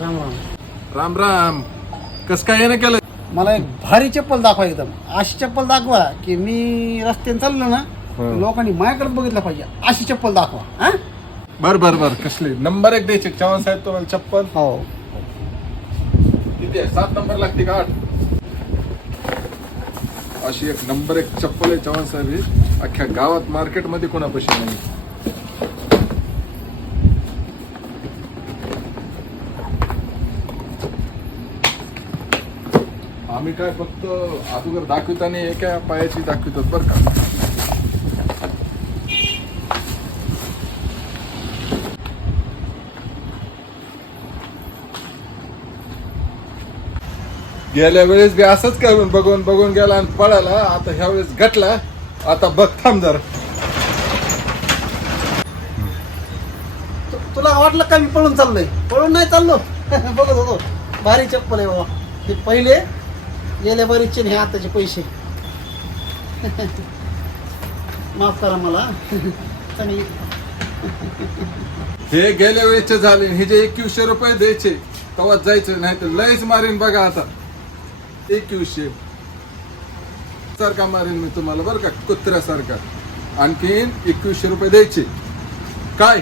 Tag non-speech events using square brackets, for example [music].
राम राम. राम राम. कस काय येणं केलं? मला एक भारी चप्पल दाखवा एकदम. अशी चप्पल दाखवा की मी रस्त्याने चाललो ना हो. लोकांनी माझ्याकडे बघितलं पाहिजे. अशी चप्पल दाखवा हा? बर बर बर. कसली? नंबर एक द्यायचे. चव्हाण साहेब तुम्हाला चप्पल? हो. किती आहे सात नंबर लागते का? आठ अशी एक नंबर एक चप्पल आहे चव्हाण साहेब ही. अख्ख्या गावात मार्केटमध्ये कोणापाशी नाही. आम्ही काय फक्त अगोदर दाखविताना एका पायाची दाखवितात बरं का. गेल्या वेळेस बी असंच करून बघून बघून गेला आणि पळाला. आता ह्या वेळेस घटला. आता बघ थांब जर. तुला वाटलं का मी पळून चाललोय? पळून नाही चाललो? [laughs] बघत होतो. भारी चप्पल आहे बाबा. ते पहिले गेल्या बरीचचे हे आताचे पैसे. माफ करा मला. चांगली हे गेल्या वेळेसचे झाले. हे जे एकवीसशे रुपये द्यायचे तेव्हा जायचं नाही तर लयच मारीन बघा आता. एकवीसशे. सारखा मारीन मी तुम्हाला बरं का? कुत्र्यासारखा. आणखीन एकवीसशे रुपये द्यायचे. काय?